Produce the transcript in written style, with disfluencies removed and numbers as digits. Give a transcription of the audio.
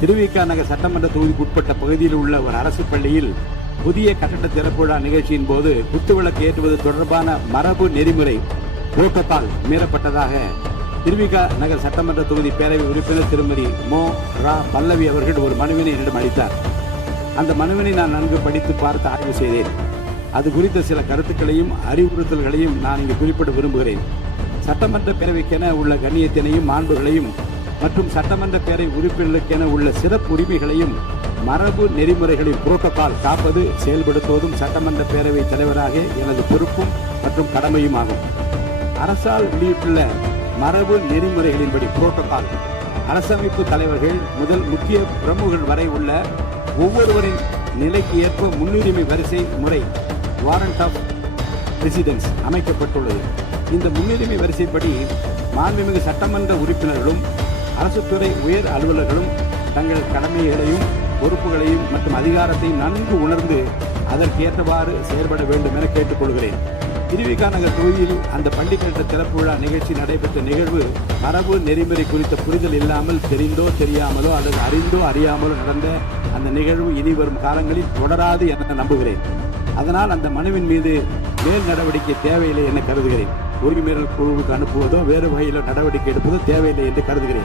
திருவிக நகர் சட்டமன்ற தொகுதிக்கு உட்பட்ட பகுதியில் உள்ள ஒரு அரசு பள்ளியில் புதிய கட்டட திறப்பு விழா நிகழ்ச்சியின் போது குத்துவிளக்கு ஏற்றுவது தொடர்பான மரபு நெறிமுறை புரோட்டோகால் மீறப்பட்டதாக திருவிக நகர் சட்டமன்ற தொகுதி பேரவை உறுப்பினர் திருமதி மோ ரா பல்லவி அவர்கள் ஒரு மனுவினை என்னிடம் அளித்தார். அந்த மனுவினை நான் நன்கு படித்து பார்த்து ஆய்வு செய்தேன். அது குறித்த சில கருத்துக்களையும் அறிவுறுத்தல்களையும் நான் இங்கு குறிப்பிட விரும்புகிறேன். சட்டமன்ற பேரவைக்கென உள்ள கண்ணியத்தினையும் மாண்புகளையும் மற்றும் சட்டமன்ற பேரவை உறுப்பினர்களுக்கென உள்ள சிறப்பு உரிமைகளையும் மரபு நெறிமுறைகளின் புரோட்டோகால் காப்பது செயல்படுத்துவதும் சட்டமன்ற பேரவை தலைவராக எனது பொறுப்பும் மற்றும் கடமையும் ஆகும். அரசால் வெளியிட்டுள்ள மரபு நெறிமுறைகளின்படி புரோட்டோகால் அரசமைப்பு தலைவர்கள் முதல் முக்கிய பிரமுகர்கள் வரை உள்ள ஒவ்வொருவரின் நிலைக்கு ஏற்ப முன்னுரிமை வரிசை முறை வாரண்ட் ஆஃப் ரெசிடென்ஸ் அமைக்கப்பட்டுள்ளது. இந்த முன்னுரிமை வரிசைப்படி மாண்புமிகு சட்டமன்ற உறுப்பினர்களும் அரசுத்துறை உயர் அலுவலர்களும் தங்கள் கடமைகளையும் பொறுப்புகளையும் மற்றும் அதிகாரத்தையும் நன்கு உணர்ந்து அதற்கு ஏற்றவாறு செயல்பட வேண்டும் என கேட்டுக்கொள்கிறேன். திருவிக நகர் தொகுதியில் அந்த பள்ளி கட்ட திறப்பு விழா நிகழ்ச்சி நடைபெற்ற நிகழ்வு மரபு நெறிமுறை குறித்த புரிதல் இல்லாமல் தெரிந்தோ தெரியாமலோ அல்லது அறிந்தோ அறியாமலோ நடந்த அந்த நிகழ்வு இனி வரும் காலங்களில் தொடராது என நம்புகிறேன். அதனால் அந்த மனுவின் மீது மேல் நடவடிக்கை தேவையில்லை என கருதுகிறேன். உரிமை மீறல் குழுவுக்கு அனுப்புவதோ வேறு வகையில் நடவடிக்கை எடுப்பதோ தேவையில்லை என்று கருதுகிறேன்.